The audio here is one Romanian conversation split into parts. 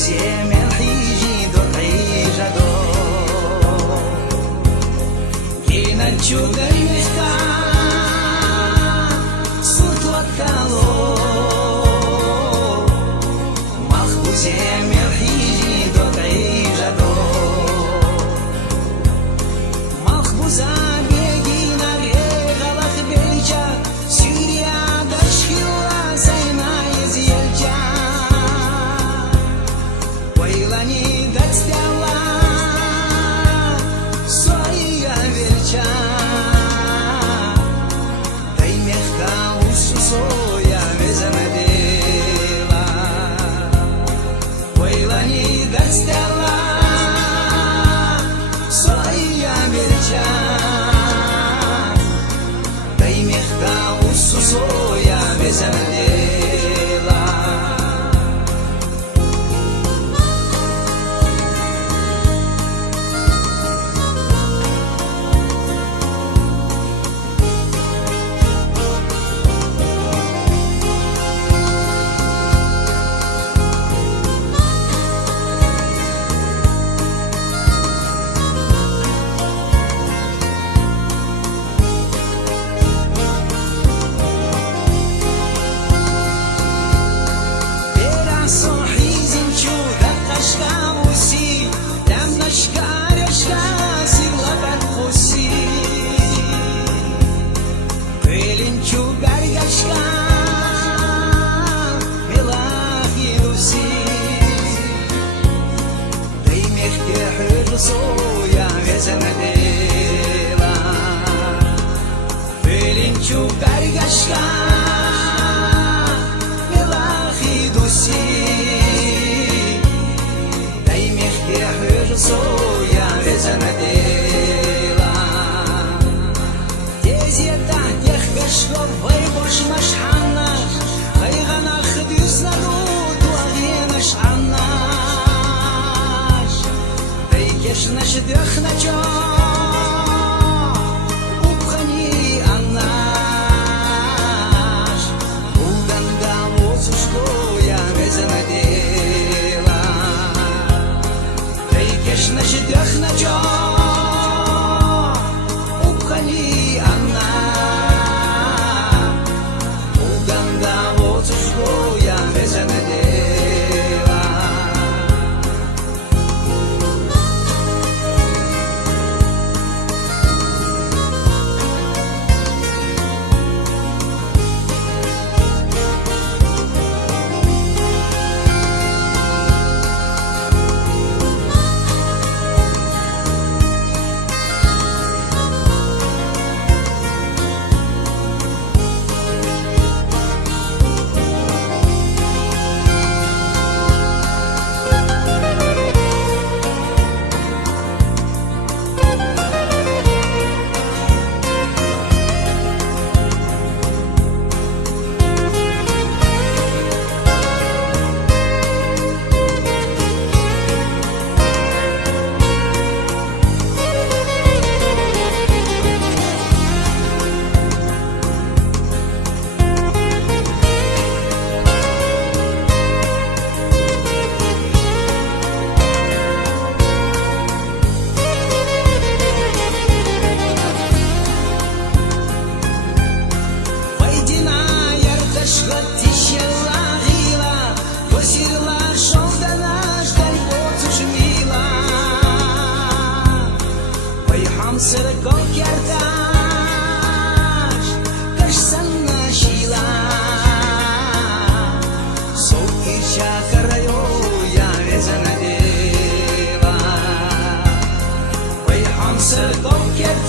زيمن حيجي دو حيجا دو كينا الجودة المحكا صوت وكالو مخبو زيمن حيجي دو حيجا دو مخبو زابيجي نغيغ لخ بيجا سوريا دشخيلا زينا يزيلجا ويلاني دستيلا سويا вельча дай мягка усусоя веземедила ويلاني دستيلا سويا вельча дай мягка усусоя веземедила Soya vezemedela Pelinchu gargashka Melachi dusi Dai mehke hür soya vezemedela Tezye tahtech gashkov vay bosh mashhana Haygana khdyusna du agena shana Наш дых начал упхани анаш Уганда воцушко я веземедила Тейкеш наш дых начал упхани анаш Уганда воцушко я веземедила Сырков керташ, кашсанна шила Солки чакараю я веземедила Вайхам сырков керташ,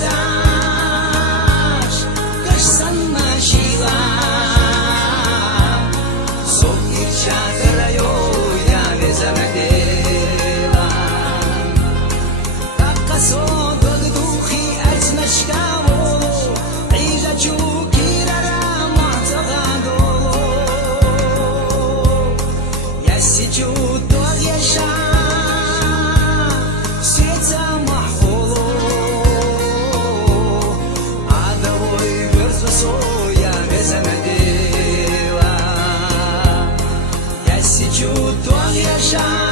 кашсанна шила Солки чакараю я веземедила Как косо Чудо я